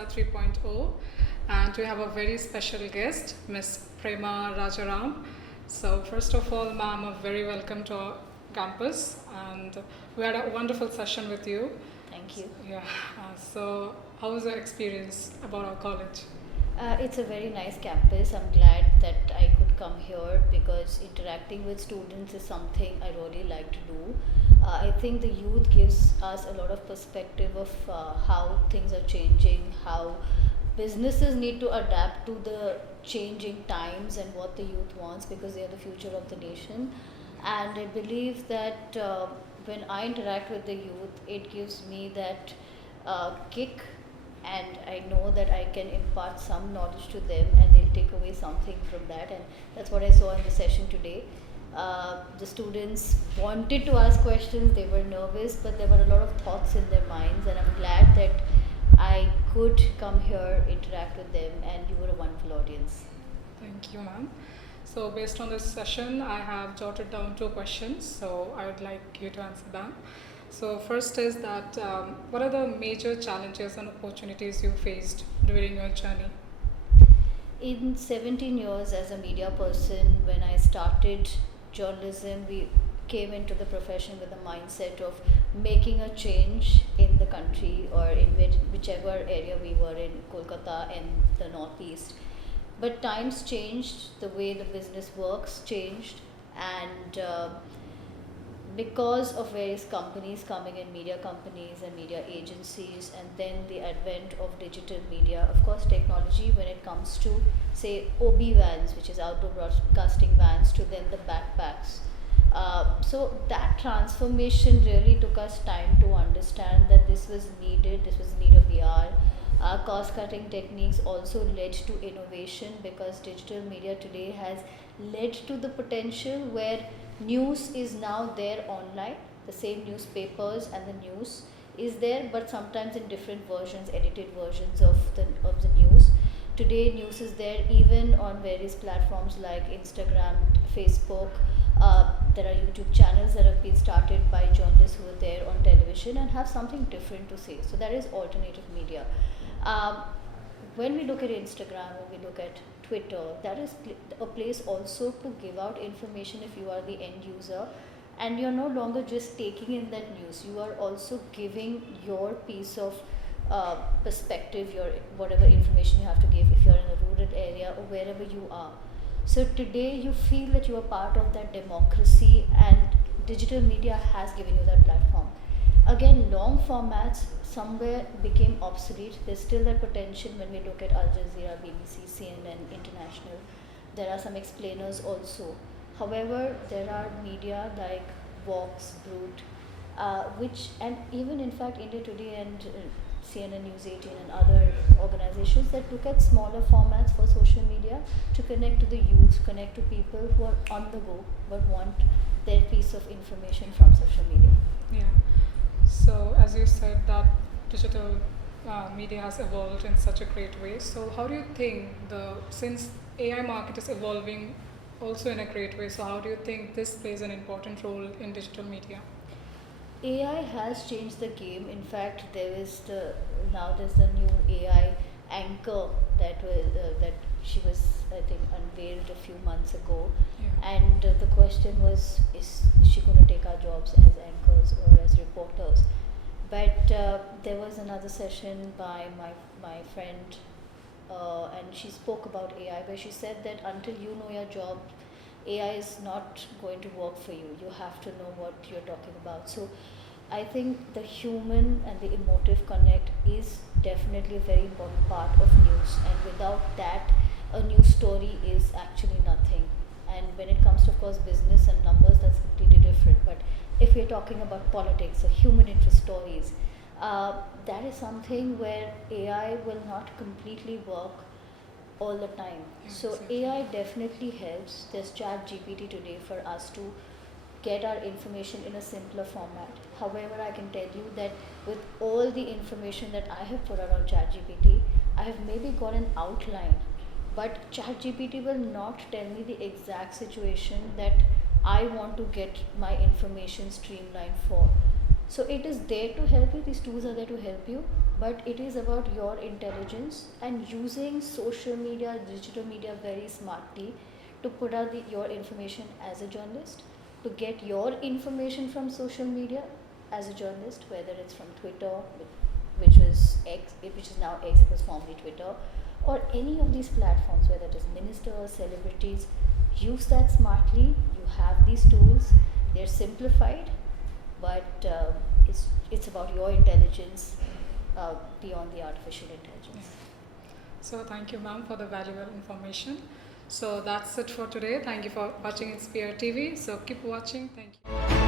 Esperanza 3.0, and we have a very special guest, Miss Prema Rajaram. So first of all, ma'am, a very welcome to our campus, and we had a wonderful session with you. Thank you. Yeah. So how was your experience about our college? It's a very nice campus. I'm glad that I could come here because interacting with students is something I really like to do. I think the youth gives us a lot of perspective of how things are changing, how businesses need to adapt to the changing times and what the youth wants because they are the future of the nation. And I believe that when I interact with the youth, it gives me that kick, and I know that I can impart some knowledge to them and they'll take away something from that, and that's what I saw in the session today. The students wanted to ask questions, they were nervous, but there were a lot of thoughts in their minds, and I'm glad that I could come here, interact with them, and you were a wonderful audience. Thank you, ma'am. So based on this session, I have jotted down two questions, so I would like you to answer them. So first is that what are the major challenges and opportunities you faced during your journey? In 17 years as a media person, when I started journalism, we came into the profession with a mindset of making a change in the country or in whichever area we were in, Kolkata and the Northeast. But times changed, the way the business works changed, and because of various companies coming in, media companies and media agencies, and then the advent of digital media, of course technology, when it comes to say OB vans, which is outdoor broadcasting vans, to then the backpacks. So that transformation really took us time to understand that this was needed, this was need of the hour. Cost cutting techniques also led to innovation because digital media today has led to the potential where news is now there online, the same newspapers and the news is there, but sometimes in different versions, edited versions of the news. Today news is there even on various platforms like Instagram, Facebook. There are YouTube channels that have been started by journalists who are there on television and have something different to say. So that is alternative media. When we look at Instagram, when we look at Twitter, that is a place also to give out information if you are the end user, and you're no longer just taking in that news, you are also giving your piece of perspective, your whatever information you have to give if you're in a rural area or wherever you are. So today you feel that you are part of that democracy, and digital media has given you that platform. Again, long formats somewhere became obsolete. There's still that potential when we look at Al Jazeera, BBC, CNN, International. There are some explainers also. However, there are media like Vox, Brute, which, and even in fact India Today and CNN News 18 and other organizations that look at smaller formats for social media to connect to the youth, connect to people who are on the go but want their piece of information from social media. Yeah. So as you said that digital media has evolved in such a great way. So how do you think since AI market is evolving also in a great way, so how do you think this plays an important role in digital media? AI has changed the game. In fact, there's the new AI anchor that she was, I think, unveiled a few months ago. Yeah. And the question was, is she going to take our jobs as anchors or as reporters? But there was another session by my friend, and she spoke about AI, where she said that until you know your job, AI is not going to work for you. You have to know what you're talking about. So I think the human and the emotive connect is definitely a very important part of news, and without that, a news story is actually nothing. And when it comes to, of course, business and numbers, that's completely different. But if we're talking about politics or human interest stories, that is something where AI will not completely work all the time. Yeah, so exactly. AI definitely helps. There's Chat GPT today for us to get our information in a simpler format. However, I can tell you that with all the information that I have put out on ChatGPT, I have maybe got an outline, but ChatGPT will not tell me the exact situation that I want to get my information streamlined for. So it is there to help you, these tools are there to help you, but it is about your intelligence and using social media, digital media very smartly to put out your information as a journalist, to get your information from social media as a journalist, whether it's from Twitter, which was X, which is now X, it was formerly Twitter, or any of these platforms, whether it is ministers, celebrities. Use that smartly. You have these tools, they're simplified, but it's about your intelligence beyond the artificial intelligence. So thank you, ma'am, for the valuable information. So that's it for today. Thank you for watching Inspire TV. So keep watching. Thank you.